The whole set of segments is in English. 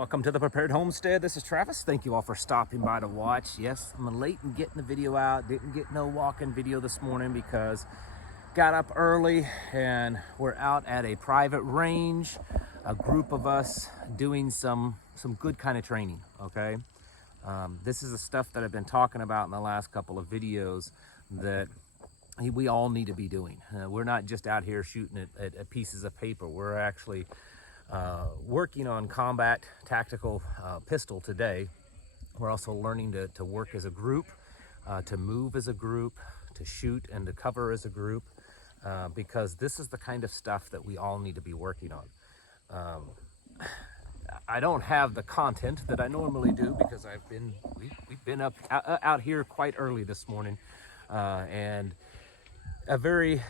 Welcome to the Prepared Homestead. This is Travis. Thank you all for stopping by to watch. Yes, I'm late in getting the video out. Didn't get no walking video this morning because got up early and we're out at a private range. A group of us doing some good kind of training, okay? This is the stuff that I've been talking about in the last couple of videos that we all need to be doing. We're not just out here shooting at pieces of paper. We're actually working on combat tactical pistol today. We're also learning to work as a group, to move as a group, to shoot and to cover as a group, because this is the kind of stuff that we all need to be working on. I don't have the content that I normally do because we've been up out here quite early this morning, and a very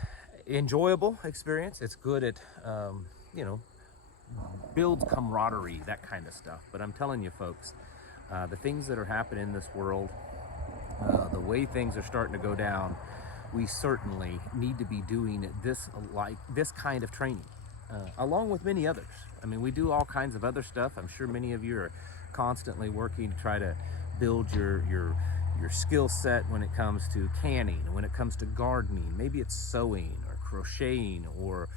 enjoyable experience. It's good at builds camaraderie, that kind of stuff. But I'm telling you folks, the things that are happening in this world, the way things are starting to go down, we certainly need to be doing this kind of training, along with many others. I mean, we do all kinds of other stuff. I'm sure many of you are constantly working to try to build your skill set when it comes to canning, when it comes to gardening. Maybe it's sewing or crocheting or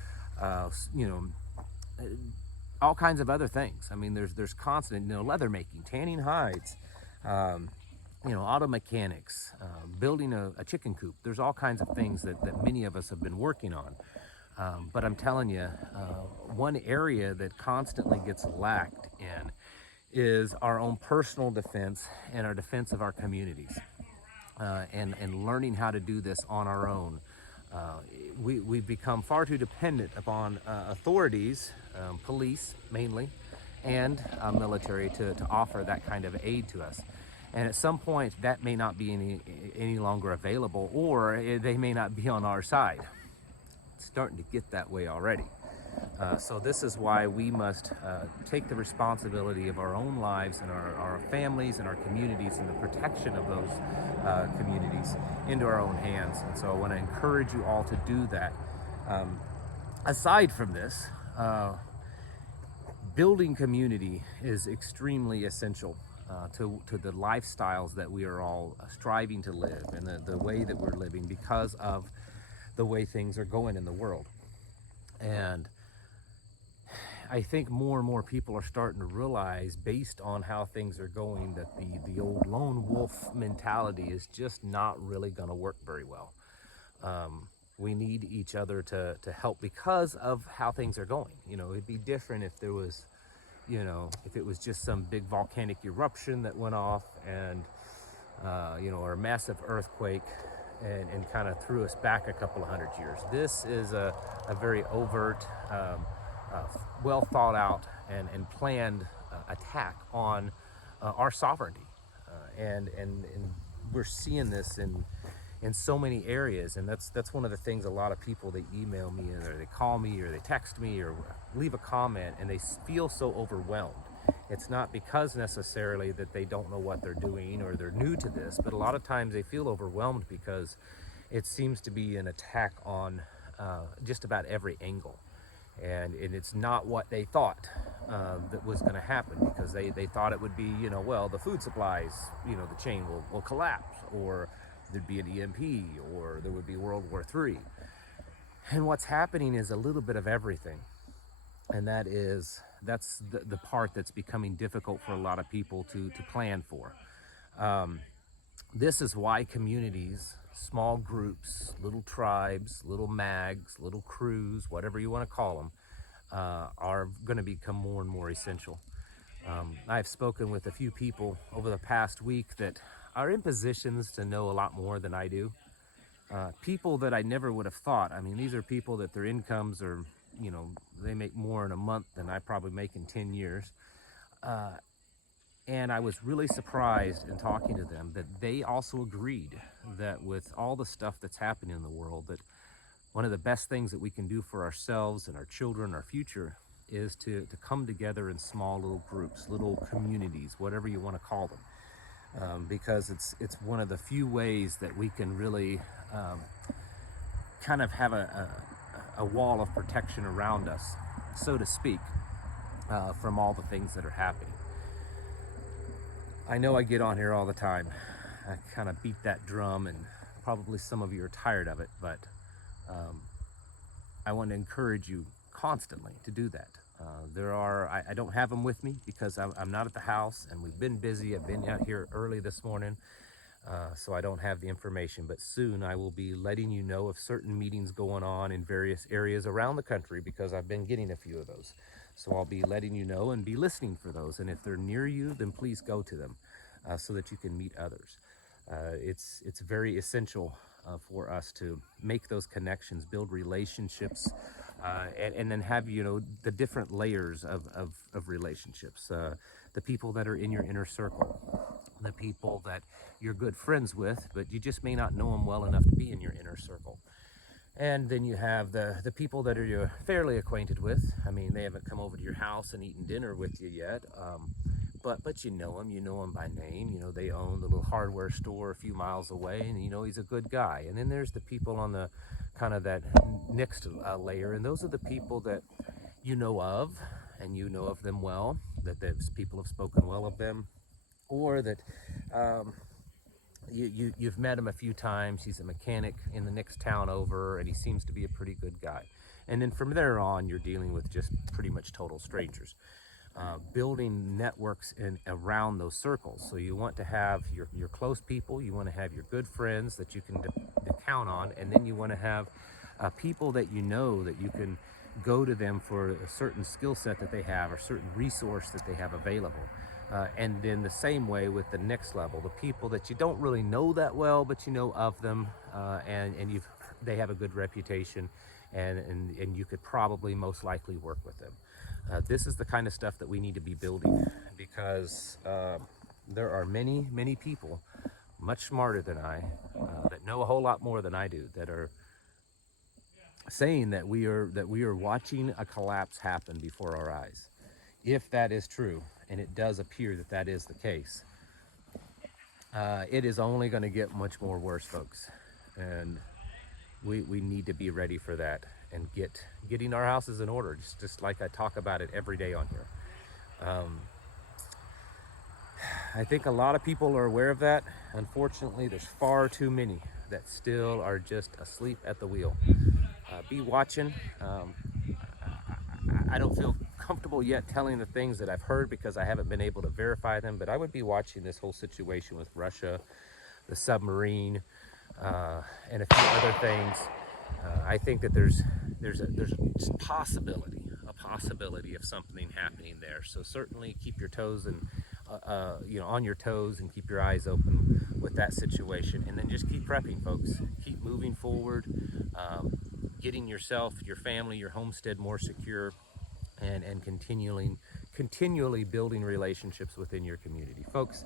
all kinds of other things. I mean, there's constant, leather making, tanning hides, auto mechanics, building a chicken coop. There's all kinds of things that many of us have been working on. But I'm telling you, one area that constantly gets lacked in is our own personal defense and our defense of our communities, and learning how to do this on our own. We've become far too dependent upon authorities, police mainly, and military to offer that kind of aid to us. And at some point that may not be any longer available, or they may not be on our side. It's starting to get that way already. So this is why we must take the responsibility of our own lives and our families and our communities and the protection of those communities into our own hands. And so I want to encourage you all to do that. Aside from this, building community is extremely essential to the lifestyles that we are all striving to live, and the way that we're living because of the way things are going in the world. And I think more and more people are starting to realize, based on how things are going, that the old lone wolf mentality is just not really going to work very well. We need each other to help because of how things are going. It'd be different if there was, if it was just some big volcanic eruption that went off and, or a massive earthquake and kind of threw us back a couple of hundred years. This is a very overt, well thought out and planned attack on our sovereignty, and we're seeing this in so many areas. And that's one of the things. A lot of people, they email me or they call me or they text me or leave a comment, and they feel so overwhelmed. It's not because necessarily that they don't know what they're doing or they're new to this, but a lot of times they feel overwhelmed because it seems to be an attack on just about every angle. And it's not what they thought that was going to happen, because they thought it would be, the food supplies, the chain will collapse, or there'd be an EMP, or there would be World War III. And what's happening is a little bit of everything. And that's the part that's becoming difficult for a lot of people to plan for. This is why communities, small groups, little tribes, little mags, little crews, whatever you want to call them, are going to become more and more essential. I've spoken with a few people over the past week that are in positions to know a lot more than I do. People that I never would have thought. I mean, these are people that their incomes are, they make more in a month than I probably make in 10 years. And I was really surprised in talking to them that they also agreed that with all the stuff that's happening in the world, that one of the best things that we can do for ourselves and our children, our future, is to come together in small little groups, little communities, whatever you want to call them, because it's one of the few ways that we can really kind of have a wall of protection around us, so to speak, from all the things that are happening. I know I get on here all the time. I kind of beat that drum, and probably some of you are tired of it, but um, I want to encourage you constantly to do that. I don't have them with me because I'm not at the house, and we've been busy. I've been out here early this morning, so I don't have the information. But soon I will be letting you know of certain meetings going on in various areas around the country because I've been getting a few of those. So I'll be letting you know and be listening for those. And if they're near you, then please go to them so that you can meet others. It's very essential for us to make those connections, build relationships, and then have, the different layers of relationships. The people that are in your inner circle, the people that you're good friends with, but you just may not know them well enough to be in your inner circle. And then you have the people that are you're fairly acquainted with. I mean, they haven't come over to your house and eaten dinner with you yet, but you know them by name. They own the little hardware store a few miles away, and he's a good guy. And then there's the people on the kind of that next layer, and those are the people that you know of, and you know of them well, that those people have spoken well of them, or that you've met him a few times. He's a mechanic in the next town over, and he seems to be a pretty good guy. And then from there on, you're dealing with just pretty much total strangers. Building networks around those circles. So you want to have your close people, you want to have your good friends that you can count on, and then you want to have people that that you can go to them for a certain skill set that they have or certain resource that they have available. And then the same way with the next level, the people that you don't really know that well, but you know of them, and they have a good reputation, and you could probably most likely work with them. This is the kind of stuff that we need to be building, because there are many, many people much smarter than I that know a whole lot more than I do, that are saying that we are watching a collapse happen before our eyes. If that is true, and it does appear that that is the case, it is only going to get much more worse, folks. And we need to be ready for that and getting our houses in order, just like I talk about it every day on here. I think a lot of people are aware of that. Unfortunately, there's far too many that still are just asleep at the wheel. Be watching. I don't feel comfortable yet telling the things that I've heard because I haven't been able to verify them, but I would be watching this whole situation with Russia, the submarine, and a few other things. I think that there's a possibility of something happening there. So certainly keep your toes and on your toes, and keep your eyes open with that situation, and then just keep prepping, folks. Keep moving forward, getting yourself, your family, your homestead more secure, and continually building relationships within your community. Folks,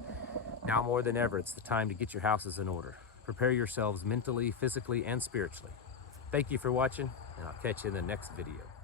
now more than ever, it's the time to get your houses in order. Prepare yourselves mentally, physically, and spiritually. Thank you for watching, and I'll catch you in the next video.